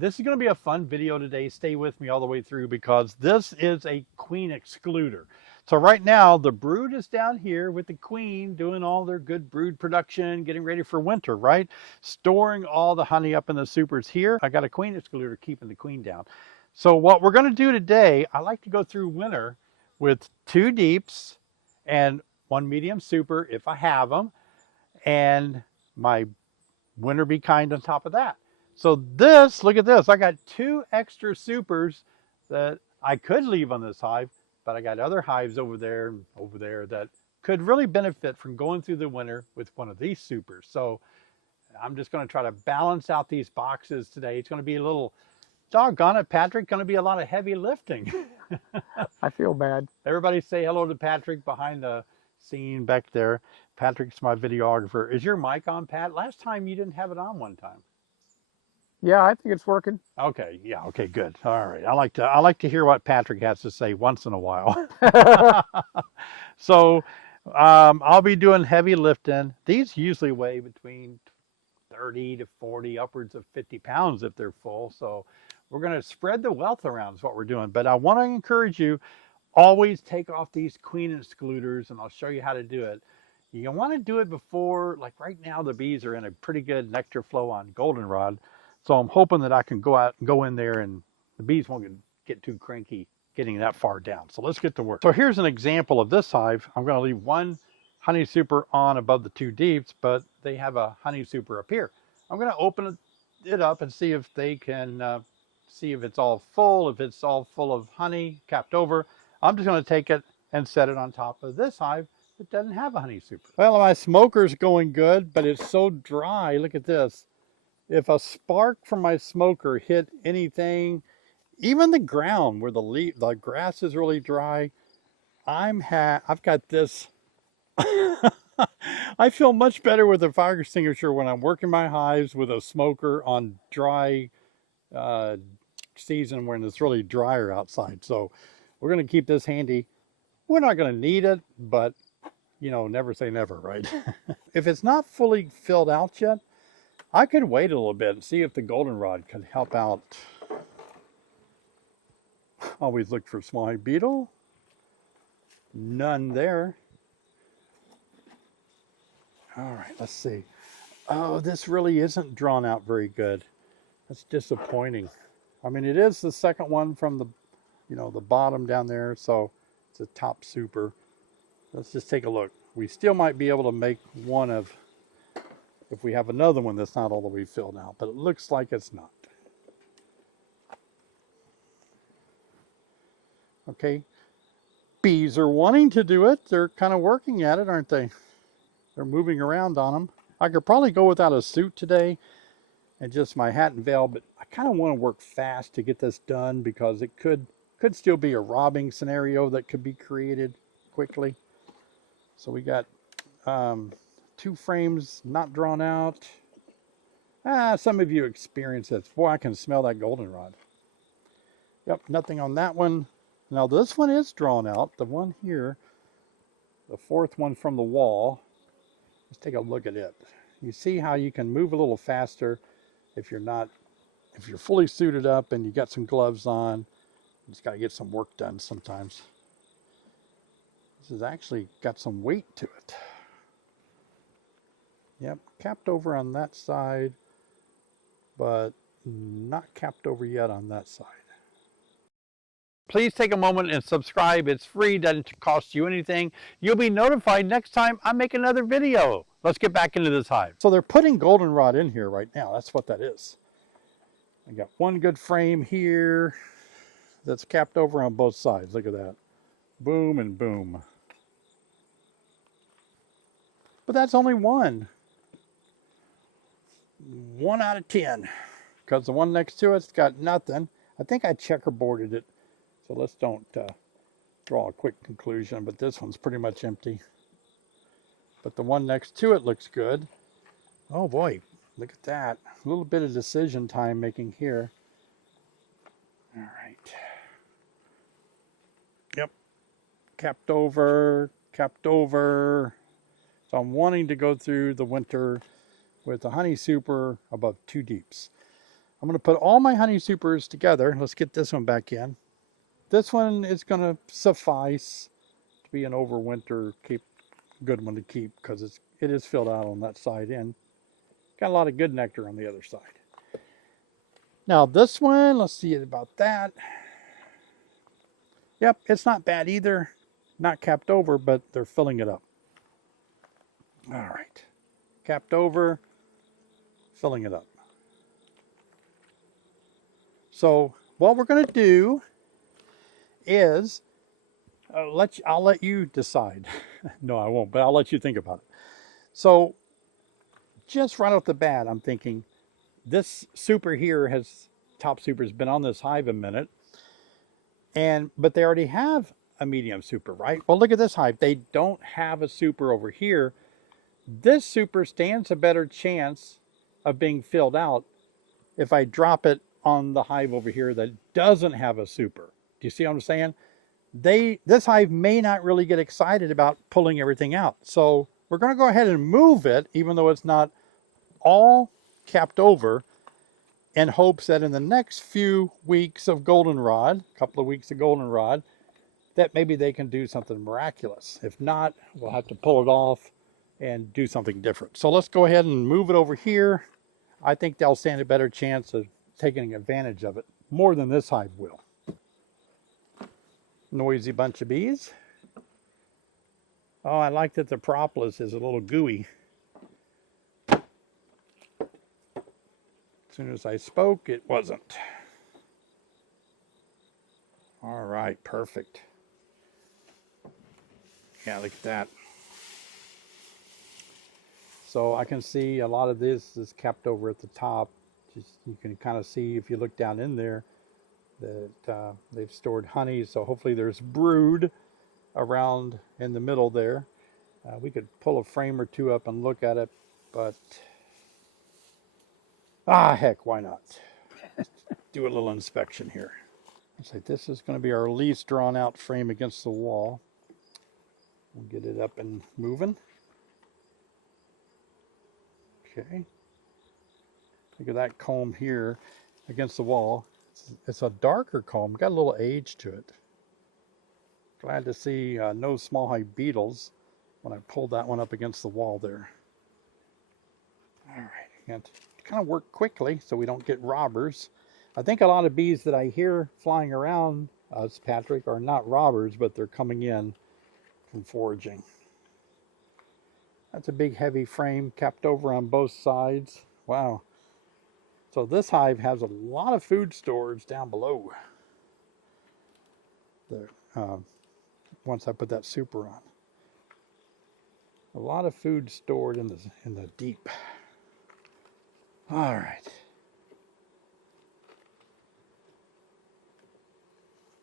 This is going to be a fun video today. Stay with me all the way through because this is a queen excluder. So right now the brood is down here with the queen doing all their good brood production, getting ready for winter, right? Storing all the honey up in the supers here. I got a queen excluder keeping the queen down. So what we're going to do today, I like to go through winter with 2 deeps and 1 medium super if I have them, and my winter be kind on top of that. So this, look at this, I got 2 extra supers that I could leave on this hive, but I got other hives over there that could really benefit from going through the winter with one of these supers. So I'm just going to try to balance out these boxes today. It's going to be a little, doggone it, Patrick, going to be a lot of heavy lifting. I feel bad. Everybody say hello to Patrick behind the scene back there. Patrick's my videographer. Is your mic on, Pat? Last time you didn't have it on one time. Yeah, I think it's working. Okay, yeah, okay, good. All right. I like to hear what Patrick has to say once in a while. So I'll be doing heavy lifting. These usually weigh between 30 to 40, upwards of 50 pounds if they're full. So we're going to spread the wealth around is what we're doing. But I want to encourage you, always take off these queen excluders, and I'll show you how to do it. You want to do it before, like right now, the bees are in a pretty good nectar flow on goldenrod. So I'm hoping that I can go out and go in there and the bees won't get too cranky getting that far down. So let's get to work. So here's an example of this hive. I'm going to leave 1 honey super on above the 2 deeps, but they have a honey super up here. I'm going to open it up and see if they can see if it's all full, if it's all full of honey capped over. I'm just going to take it and set it on top of this hive that doesn't have a honey super. Well, my smoker's going good, but it's so dry. Look at this. If a spark from my smoker hit anything, even the ground where the grass is really dry, I've got this. I feel much better with a fire extinguisher when I'm working my hives with a smoker on dry season when it's really drier outside. So we're going to keep this handy. We're not going to need it, but you know, never say never, right? If it's not fully filled out yet, I could wait a little bit and see if the goldenrod could help out. Always look for small hive beetle. None there. All right, let's see. Oh, this really isn't drawn out very good. That's disappointing. I mean, it is the second one from the, you know, the bottom down there, so it's a top super. Let's just take a look. We still might be able to make one of, if we have another one that's not all the way filled out, but it looks like it's not. Okay, bees are wanting to do it. They're kind of working at it, aren't they? They're moving around on them. I could probably go without a suit today and just my hat and veil, but I kind of want to work fast to get this done because it could still be a robbing scenario that could be created quickly. So we got 2 frames not drawn out. Some of you experience this. Boy, I can smell that goldenrod. Yep, nothing on that one. Now this one is drawn out. The one here, the 4th one from the wall. Let's take a look at it. You see how you can move a little faster if you're fully suited up and you got some gloves on. You just got to get some work done sometimes. This has actually got some weight to it. Yep, capped over on that side, but not capped over yet on that side. Please take a moment and subscribe. It's free, doesn't cost you anything. You'll be notified next time I make another video. Let's get back into this hive. So they're putting goldenrod in here right now. That's what that is. I got 1 good frame here that's capped over on both sides. Look at that. Boom and boom. But that's only 1. 1 out of 10. Because the one next to it's got nothing. I think I checkerboarded it. So let's don't draw a quick conclusion, but this one's pretty much empty. But the one next to it looks good. Oh boy, look at that. A little bit of decision time making here. All right. Yep. Capped over, capped over. So I'm wanting to go through the winter with the honey super above 2 deeps. I'm going to put all my honey supers together. Let's get this one back in. This one is going to suffice to be an overwinter good one to keep because it is filled out on that side and got a lot of good nectar on the other side. Now this one, let's see about that. Yep, it's not bad either. Not capped over, but they're filling it up. All right, capped over, filling it up. So what we're going to do is I'll let you decide. No, I won't, but I'll let you think about it. So just right off the bat, I'm thinking this super here top super's been on this hive a minute, but they already have a medium super, right? Well, look at this hive. They don't have a super over here. This super stands a better chance of being filled out if I drop it on the hive over here that doesn't have a super. Do you see what I'm saying? This hive may not really get excited about pulling everything out. So we're going to go ahead and move it, even though it's not all capped over, in hopes that in the next few weeks of goldenrod, a couple of weeks of goldenrod, that maybe they can do something miraculous. If not, we'll have to pull it off and do something different. So let's go ahead and move it over here. I think they'll stand a better chance of taking advantage of it more than this hive will. Noisy bunch of bees. Oh, I like that the propolis is a little gooey. As soon as I spoke, it wasn't. All right, perfect. Yeah, look at that. So I can see a lot of this is capped over at the top. You can kind of see if you look down in there that they've stored honey. So hopefully there's brood around in the middle there. We could pull a frame or two up and look at it, but heck, why not? Do a little inspection here. Looks like this is going to be our least drawn out frame against the wall. We'll get it up and moving. Okay. Look at that comb here against the wall. It's a darker comb, got a little age to it. Glad to see no small hive beetles when I pulled that one up against the wall there. All right, and kind of work quickly so we don't get robbers. I think a lot of bees that I hear flying around us, Patrick, are not robbers, but they're coming in from foraging. That's a big heavy frame capped over on both sides. Wow. So this hive has a lot of food storage down below. Once I put that super on. A lot of food stored in the deep. All right.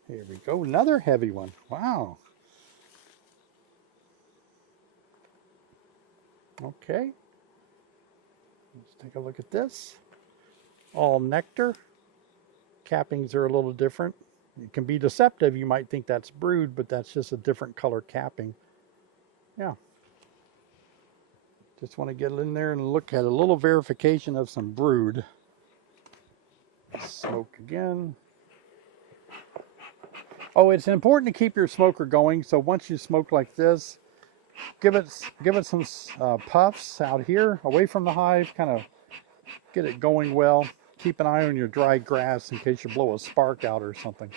Here we go. Another heavy one. Wow. Okay. Let's take a look at this. All nectar. Cappings are a little different. It can be deceptive. You might think that's brood, but that's just a different color capping. Yeah. Just want to get in there and look at a little verification of some brood. Smoke again. Oh, it's important to keep your smoker going. So once you smoke like this, give it some puffs out here away from the hive. Kind of get it going well. Keep an eye on your dry grass in case you blow a spark out or something.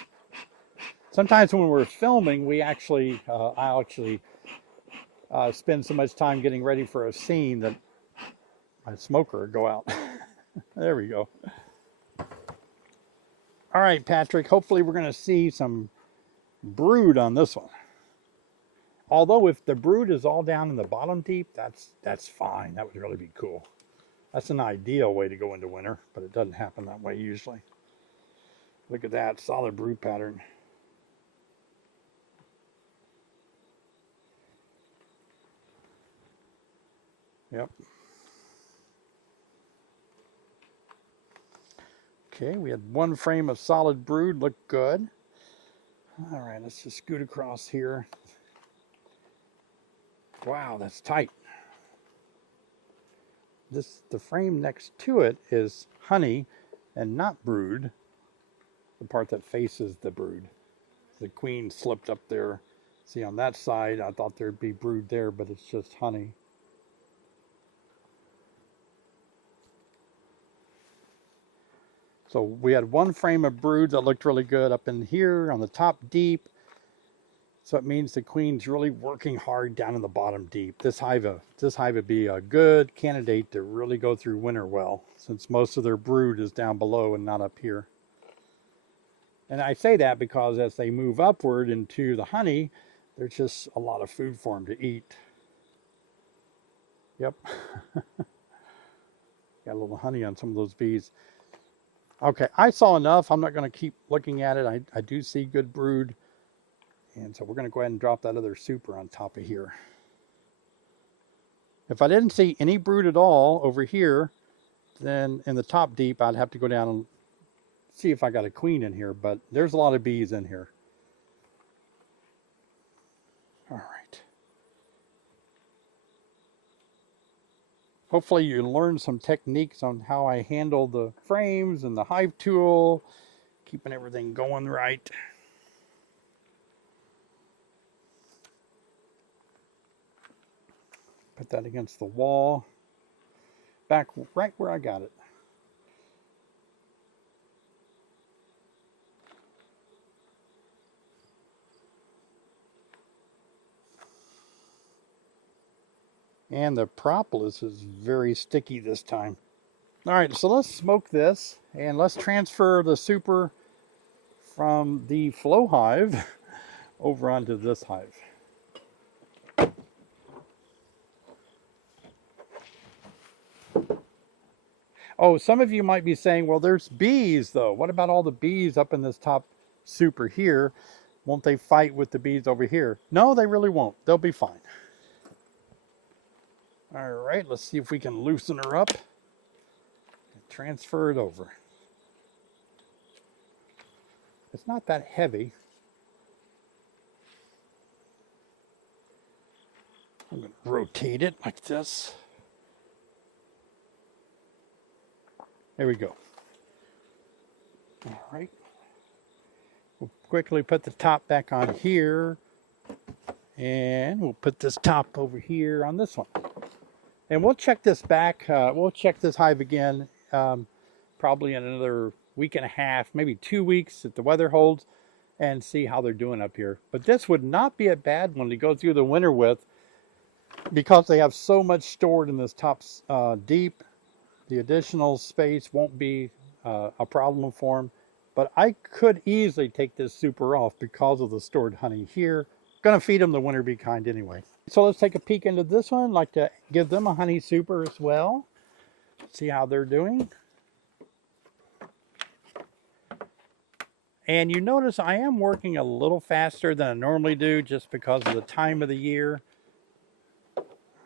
Sometimes when we're filming, I actually spend so much time getting ready for a scene that my smoker would go out. There we go. All right, Patrick, hopefully we're going to see some brood on this one. Although if the brood is all down in the bottom deep, that's fine. That would really be cool. That's an ideal way to go into winter, but it doesn't happen that way usually. Look at that solid brood pattern. Yep. Okay, we had one frame of solid brood, looked good. All right, let's just scoot across here. Wow, that's tight. The frame next to it is honey, and not brood, the part that faces the brood. The queen slipped up there. See, on that side, I thought there'd be brood there, but it's just honey. So we had one frame of brood that looked really good up in here on the top deep. So it means the queen's really working hard down in the bottom deep. This hive would be a good candidate to really go through winter well, since most of their brood is down below and not up here. And I say that because as they move upward into the honey, there's just a lot of food for them to eat. Yep. Got a little honey on some of those bees. Okay, I saw enough. I'm not going to keep looking at it. I do see good brood. And so we're going to go ahead and drop that other super on top of here. If I didn't see any brood at all over here, then in the top deep, I'd have to go down and see if I got a queen in here. But there's a lot of bees in here. All right. Hopefully you learned some techniques on how I handle the frames and the hive tool, keeping everything going right. Put that against the wall, back right where I got it. And the propolis is very sticky this time. All right, so let's smoke this and let's transfer the super from the flow hive over onto this hive. Oh, some of you might be saying, well, there's bees though. What about all the bees up in this top super here? Won't they fight with the bees over here? No, they really won't. They'll be fine. All right, let's see if we can loosen her up and transfer it over. It's not that heavy. I'm going to rotate it like this. There we go. All right. We'll quickly put the top back on here. And we'll put this top over here on this one. And we'll check this back. We'll check this hive again probably in another week and a half, maybe 2 weeks if the weather holds, and see how they're doing up here. But this would not be a bad one to go through the winter with because they have so much stored in this top deep. The additional space won't be a problem for them. But I could easily take this super off because of the stored honey here. Going to feed them the winter bee kind anyway. So let's take a peek into this one. I'd like to give them a honey super as well. See how they're doing. And you notice I am working a little faster than I normally do just because of the time of the year.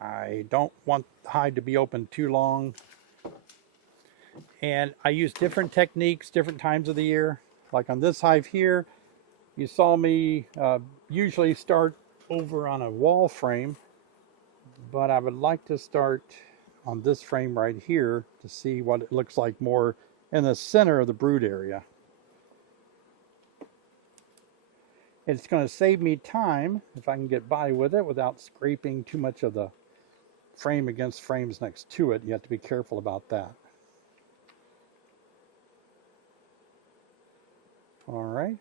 I don't want the hive to be open too long. And I use different techniques, different times of the year. Like on this hive here, you saw me usually start over on a wall frame, but I would like to start on this frame right here to see what it looks like more in the center of the brood area. It's going to save me time if I can get by with it without scraping too much of the frame against frames next to it. You have to be careful about that. All right.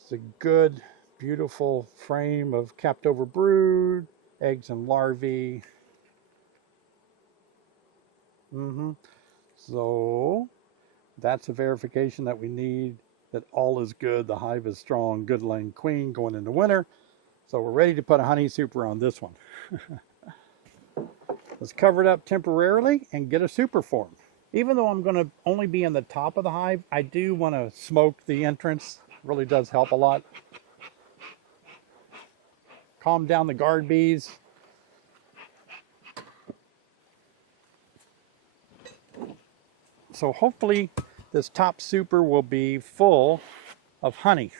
It's a good, beautiful frame of capped over brood, eggs and larvae. So that's a verification that we need that all is good. The hive is strong, good laying queen going into winter. So we're ready to put a honey super on this one. Let's cover it up temporarily and get a super form. Even though I'm going to only be in the top of the hive, I do want to smoke the entrance. It really does help a lot. Calm down the guard bees. So hopefully this top super will be full of honey.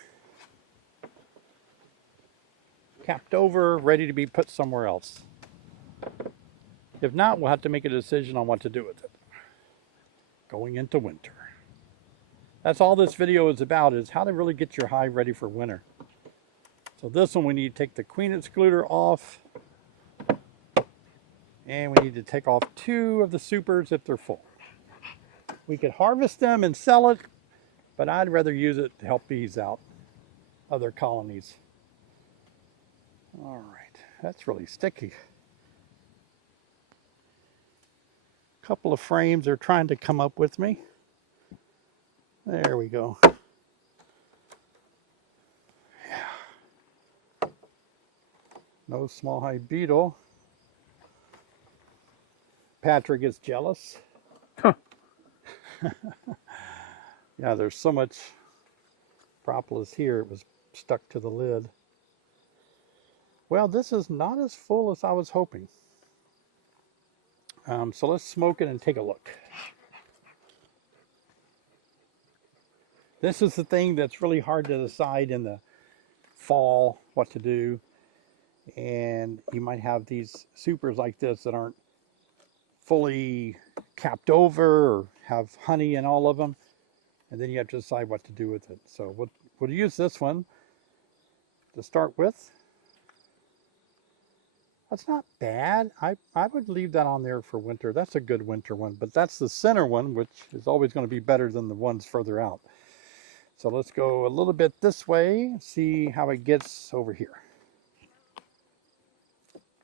Capped over, ready to be put somewhere else. If not, we'll have to make a decision on what to do with it. going into winter. That's all this video is about, is how to really get your hive ready for winter. So this one, we need to take the queen excluder off, and we need to take off 2 of the supers if they're full. We could harvest them and sell it, but I'd rather use it to help bees out, other colonies. All right, that's really sticky. A couple of frames are trying to come up with me. There we go. Yeah. No small hive beetle. Patrick gets jealous. Yeah, there's so much propolis here, it was stuck to the lid. Well, this is not as full as I was hoping. So let's smoke it and take a look. This is the thing that's really hard to decide in the fall what to do. And you might have these supers like this that aren't fully capped over or have honey in all of them. And then you have to decide what to do with it. So we'll use this one to start with. That's not bad. I would leave that on there for winter. That's a good winter one. But that's the center one, which is always going to be better than the ones further out. So let's go a little bit this way, see how it gets over here.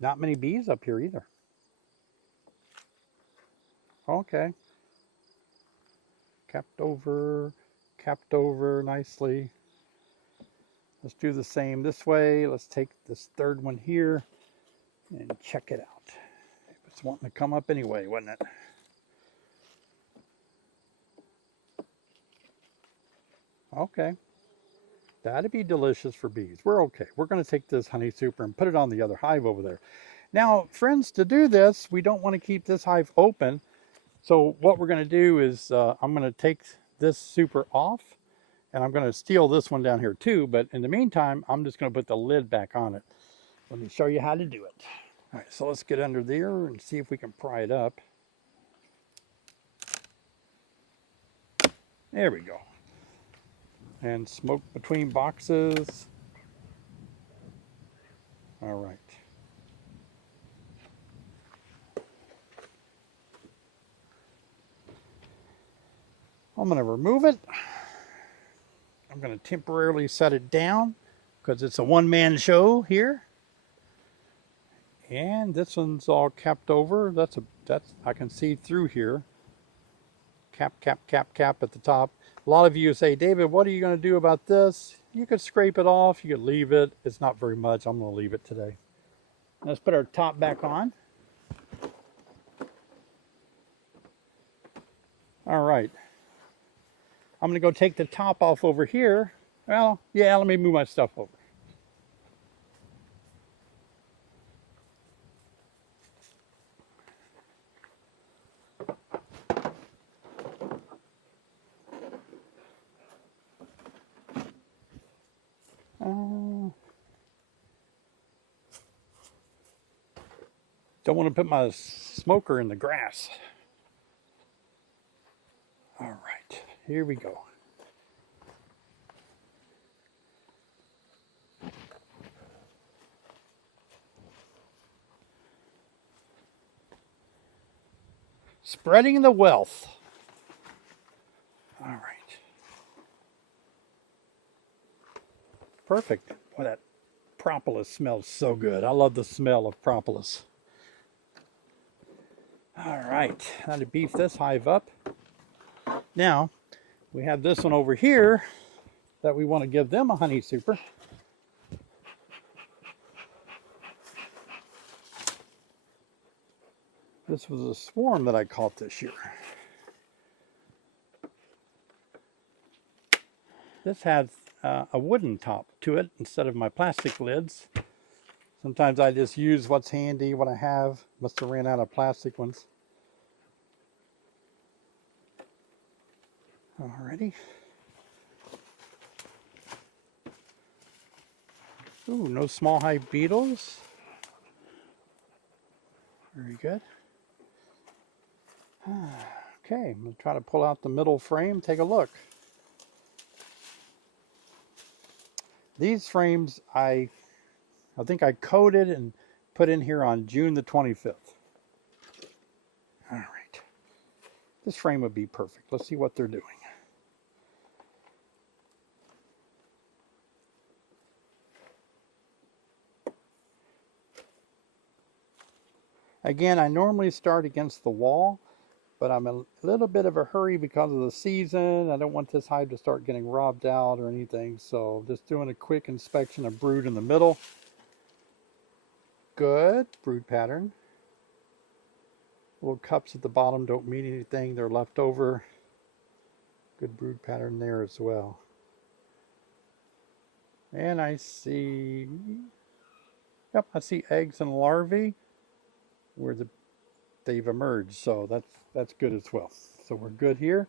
Not many bees up here either. Okay. Capped over nicely. Let's do the same this way. Let's take this third one here and check it out. It's wanting to come up anyway, wasn't it? Okay. That'd be delicious for bees. We're okay. We're going to take this honey super and put it on the other hive over there. Now, friends, to do this, we don't want to keep this hive open. So what we're going to do is I'm going to take this super off, and I'm going to steal this one down here too. But in the meantime, I'm just going to put the lid back on it. Let me show you how to do it. All right, so let's get under there and see if we can pry it up. There we go. And smoke between boxes. All right. I'm going to remove it. I'm going to temporarily set it down because it's a one-man show here. And this one's all capped over. That's I can see through here. Cap at the top. A lot of you say, David, what are you going to do about this? You could scrape it off. You could leave it. It's not very much. I'm going to leave it today. Let's put our top back on. All right. I'm going to go take the top off over here. Well, yeah, let me move my stuff over. Don't want to put my smoker in the grass. All right, here we go. Spreading the wealth. All right. Perfect. Boy, that propolis smells so good. I love the smell of propolis. All right, now to beef this hive up. Now, we have this one over here that we want to give them a honey super. This was a swarm that I caught this year. This has a wooden top to it instead of my plastic lids. Sometimes I just use what's handy, what I have. Must have ran out of plastic ones. Alrighty. Ooh, no small hive beetles. Very good. Okay, I'm going to try to pull out the middle frame, take a look. These frames I think I coated and put in here on June the 25th. All right. This frame would be perfect. Let's see what they're doing. Again, I normally start against the wall, but I'm a little bit of a hurry because of the season. I don't want this hive to start getting robbed out or anything, so just doing a quick inspection of brood in the middle. Good brood pattern. Little cups at the bottom don't mean anything, they're left over. Good brood pattern there as well. And I see, yep, I see eggs and larvae where they've emerged, so that's good as well. So we're good here.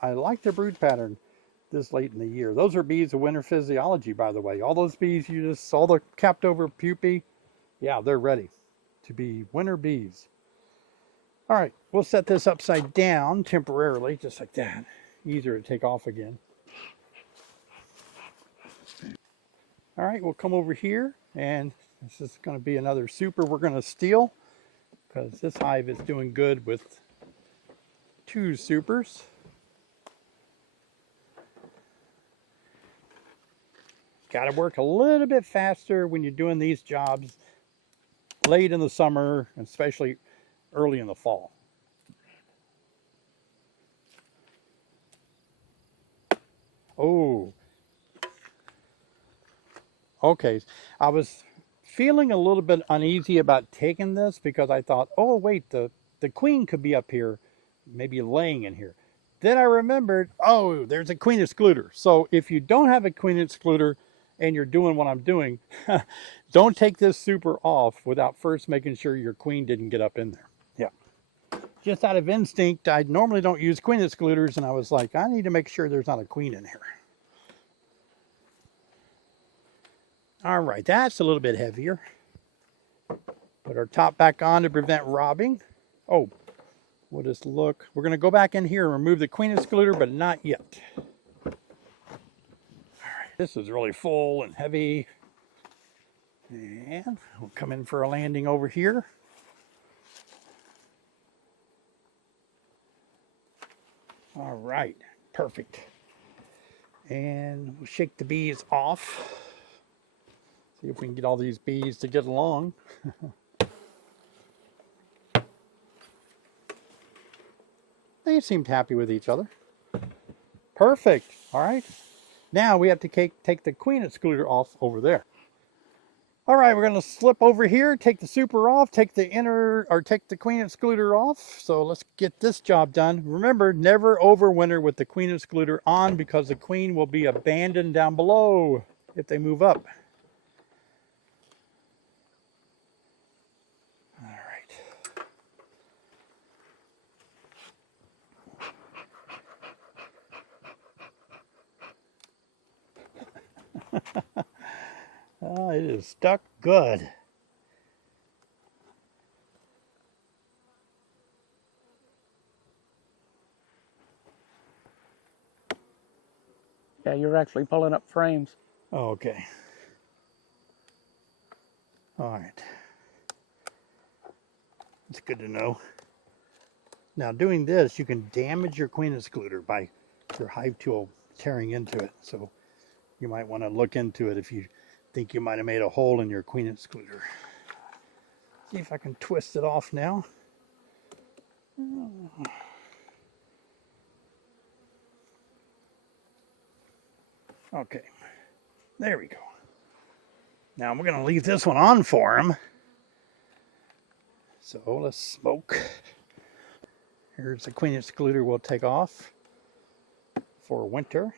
I like the brood pattern this late in the year. Those are bees of winter physiology, by the way. All those bees you just saw, the capped over pupae, yeah, they're ready to be winter bees. All right, we'll set this upside down temporarily, just like that. Easier to take off again. All right, we'll come over here, and this is going to be another super we're going to steal, because this hive is doing good with 2 supers. Got to work a little bit faster when you're doing these jobs late in the summer, especially early in the fall. Oh, okay. I was feeling a little bit uneasy about taking this because I thought, oh wait, the queen could be up here, maybe laying in here. Then I remembered, oh, there's a queen excluder. So if you don't have a queen excluder and you're doing what I'm doing, don't take this super off without first making sure your queen didn't get up in there. Yeah. Just out of instinct, I normally don't use queen excluders, and I was like, I need to make sure there's not a queen in here. All right, that's a little bit heavier. Put our top back on to prevent robbing. Oh, we'll just look. We're going to go back in here and remove the queen excluder, but not yet. All right, this is really full and heavy. And we'll come in for a landing over here. All right, perfect. And we'll shake the bees off. See if we can get all these bees to get along. They seemed happy with each other. Perfect. All right. Now we have to take the queen excluder off over there. All right, we're going to slip over here, take the super off, take the queen excluder off. So let's get this job done. Remember, never overwinter with the queen excluder on, because the queen will be abandoned down below if they move up. All right. Oh, it is stuck good. Yeah, you're actually pulling up frames. Oh, okay. All right. It's good to know. Now, doing this, you can damage your queen excluder by your hive tool tearing into it. So you might want to look into it if you think you might have made a hole in your queen excluder. See if I can twist it off now. Okay, there we go. Now we're going to leave this one on for him. So let's smoke. Here's the queen excluder we'll take off for winter.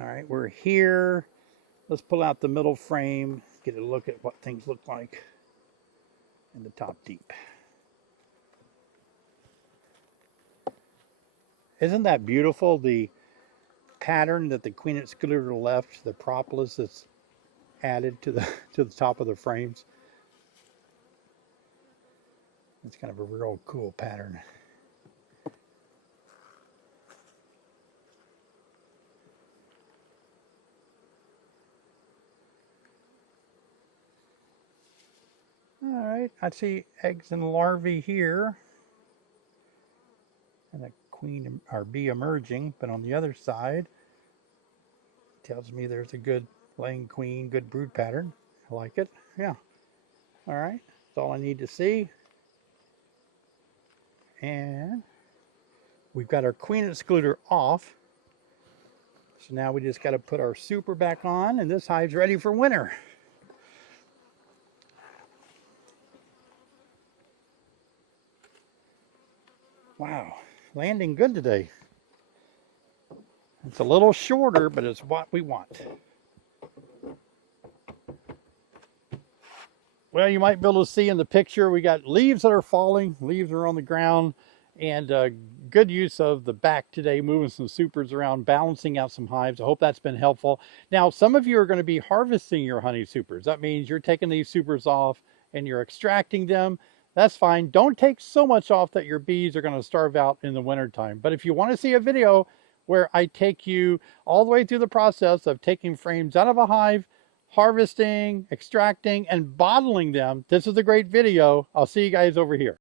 All right, we're here. Let's pull out the middle frame, get a look at what things look like in the top deep. Isn't that beautiful, the pattern that the queen excluder left, the propolis that's added to the top of the frames? It's kind of a real cool pattern. All right, I see eggs and larvae here, and a queen or bee emerging, but on the other side, tells me there's a good laying queen, good brood pattern. I like it. Yeah. All right, that's all I need to see. And we've got our queen excluder off. So now we just got to put our super back on, and this hive's ready for winter. Wow, landing good today. It's a little shorter, but it's what we want. Well, you might be able to see in the picture, we got leaves that are falling, leaves are on the ground, and good use of the back today, moving some supers around, balancing out some hives. I hope that's been helpful. Now, some of you are going to be harvesting your honey supers. That means you're taking these supers off and you're extracting them. That's fine. Don't take so much off that your bees are going to starve out in the wintertime. But if you want to see a video where I take you all the way through the process of taking frames out of a hive, harvesting, extracting, and bottling them, this is a great video. I'll see you guys over here.